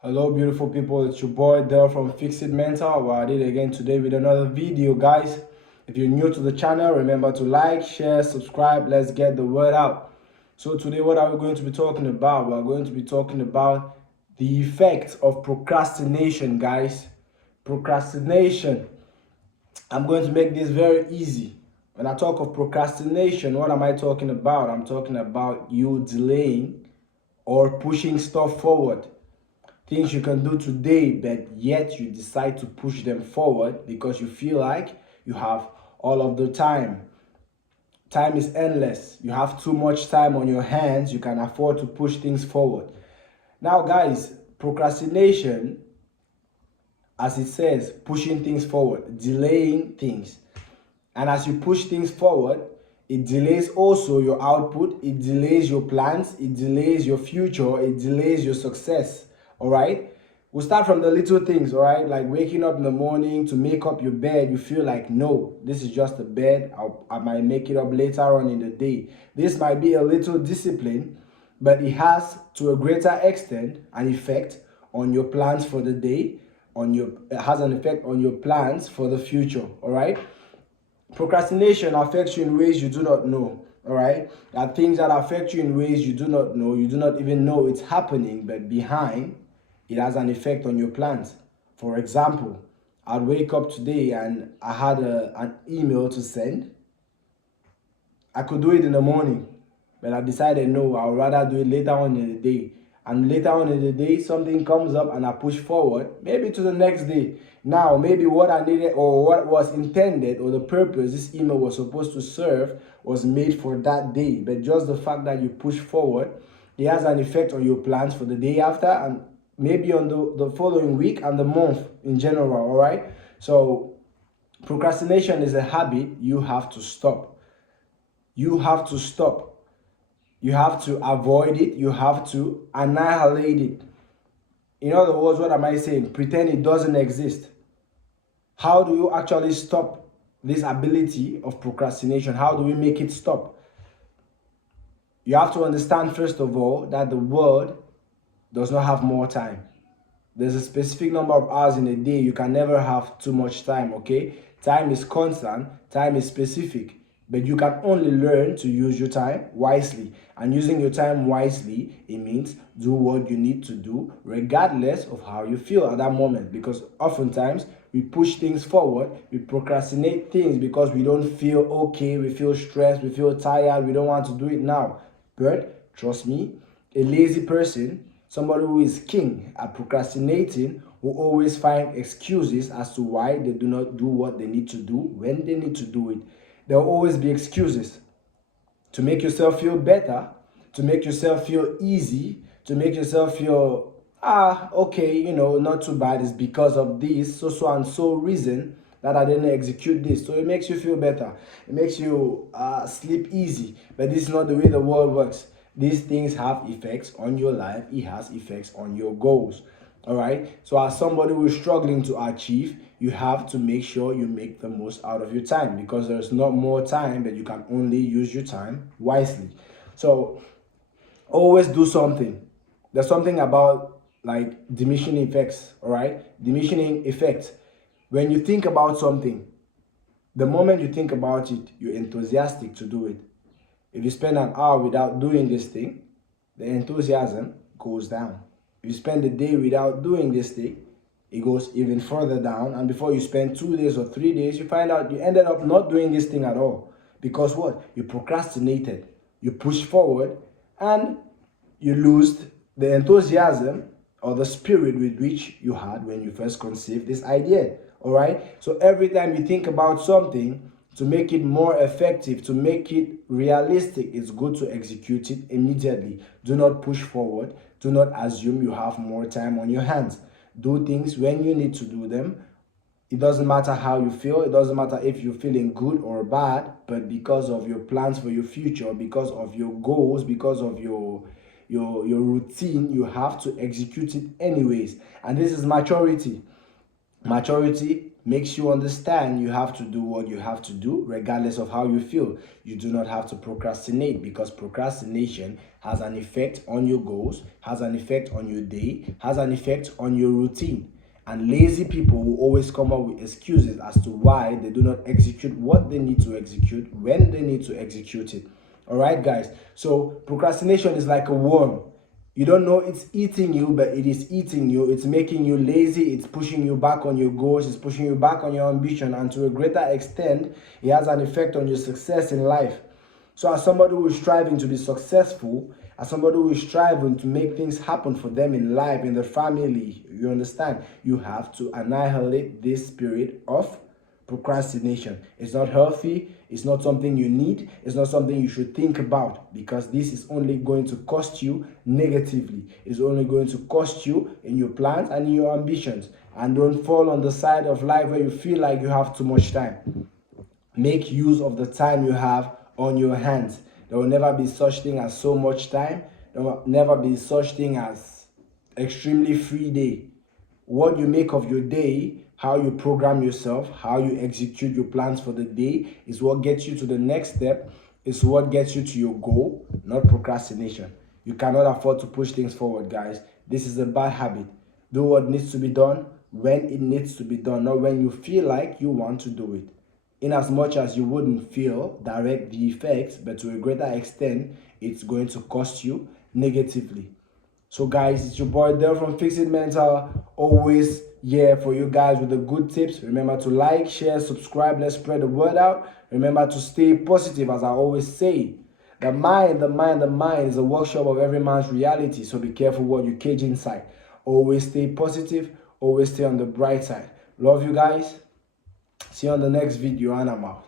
Hello beautiful people, it's your boy Del from Fix It Mental. Well, I did it again today with another video, guys. If you're new to the channel, remember to like, share, subscribe. Let's get the word out. So today what are we going to be talking about? We're going to be talking about the effects of procrastination, guys. Procrastination. I'm going to make this very easy. When I talk of procrastination, what am I talking about? I'm talking about you delaying or pushing stuff forward. Things you can do today, but yet you decide to push them forward because you feel like you have all of the time. Time is endless. You have too much time on your hands. You can afford to push things forward. Now, guys, procrastination, as it says, pushing things forward, delaying things. And as you push things forward, it delays also your output, it delays your plans, it delays your future, it delays your success. All right? We'll start from the little things, all right? Like waking up in the morning to make up your bed. You feel like, no, this is just a bed. I might make it up later on in the day. This might be a little discipline, but it has, to a greater extent, an effect on your plans for the day, it has an effect on your plans for the future, all right? Procrastination affects you in ways you do not know. All right, there are things that affect you in ways you do not know. You do not even know it's happening, but behind it has an effect on your plans. For example, I'd wake up today and I had an email to send. I could do it in the morning, but I decided no, I would rather do it later on in the day. And later on in the day, something comes up and I push forward, maybe to the next day. Now, maybe what I needed or what was intended or the purpose this email was supposed to serve was made for that day. But just the fact that you push forward, it has an effect on your plans for the day after and maybe on the following week and the month in general, all right? So procrastination is a habit you have to stop. You have to stop. You have to avoid it. You have to annihilate it. In other words, what am I saying? Pretend it doesn't exist. How do you actually stop this ability of procrastination? How do we make it stop? You have to understand, first of all, that the world does not have more time. There's a specific number of hours in a day. You can never have too much time, okay? Time is constant, time is specific, but you can only learn to use your time wisely. And using your time wisely, it means do what you need to do regardless of how you feel at that moment. Because oftentimes we push things forward, we procrastinate things because we don't feel okay, we feel stressed, we feel tired, we don't want to do it now. But trust me, a lazy person, somebody who is king at procrastinating, will always find excuses as to why they do not do what they need to do when they need to do it. There will always be excuses to make yourself feel better, to make yourself feel easy, to make yourself feel, okay, not too bad. It's because of this, so and so reason that I didn't execute this. So it makes you feel better. It makes you sleep easy. But this is not the way the world works. These things have effects on your life. It has effects on your goals. All right. So as somebody who is struggling to achieve, you have to make sure you make the most out of your time because there's not more time, but you can only use your time wisely. So always do something. There's something about like diminishing effects. All right. Diminishing effects. When you think about something, the moment you think about it, you're enthusiastic to do it. If you spend an hour without doing this thing, the enthusiasm goes down. If you spend a day without doing this thing, it goes even further down. And before you spend 2 days or 3 days, you find out you ended up not doing this thing at all. Because what? You procrastinated. You pushed forward and you lose the enthusiasm or the spirit with which you had when you first conceived this idea. All right? So every time you think about something, to make it more effective, to make it realistic, it's good to execute it immediately. Do not push forward. Do not assume you have more time on your hands. Do things when you need to do them. It doesn't matter how you feel. It doesn't matter if you're feeling good or bad, but because of your plans for your future, because of your goals, because of your routine, you have to execute it anyways. And this is maturity. Maturity makes you understand you have to do what you have to do regardless of how you feel. You do not have to procrastinate, because procrastination has an effect on your goals, has an effect on your day, has an effect on your routine. And lazy people will always come up with excuses as to why they do not execute what they need to execute when they need to execute it. All right, guys. So procrastination is like a worm. You don't know it's eating you, but it is eating you. It's making you lazy. It's pushing you back on your goals. It's pushing you back on your ambition. And to a greater extent, it has an effect on your success in life. So as somebody who is striving to be successful, as somebody who is striving to make things happen for them in life, in their family, you understand, you have to annihilate this spirit of procrastination. It's not healthy. It's not something you need. It's not something you should think about, because this is only going to cost you negatively. It's only going to cost you in your plans and in your ambitions. And don't fall on the side of life where you feel like you have too much time. Make use of the time you have on your hands. There will never be such thing as so much time. There will never be such thing as extremely free day. What you make of your day, how you program yourself, how you execute your plans for the day is what gets you to the next step, is what gets you to your goal, not procrastination. You cannot afford to push things forward, guys. This is a bad habit. Do what needs to be done when it needs to be done, not when you feel like you want to do it. In as much as you wouldn't feel direct the effects, but to a greater extent, it's going to cost you negatively. So guys, it's your boy Dale from Fix It Mental, always here for you guys with the good tips. Remember to like, share, subscribe. Let's spread the word out. Remember to stay positive, as I always say. The mind is a workshop of every man's reality. So be careful what you cage inside. Always stay positive. Always stay on the bright side. Love you guys. See you on the next video, and I'm out.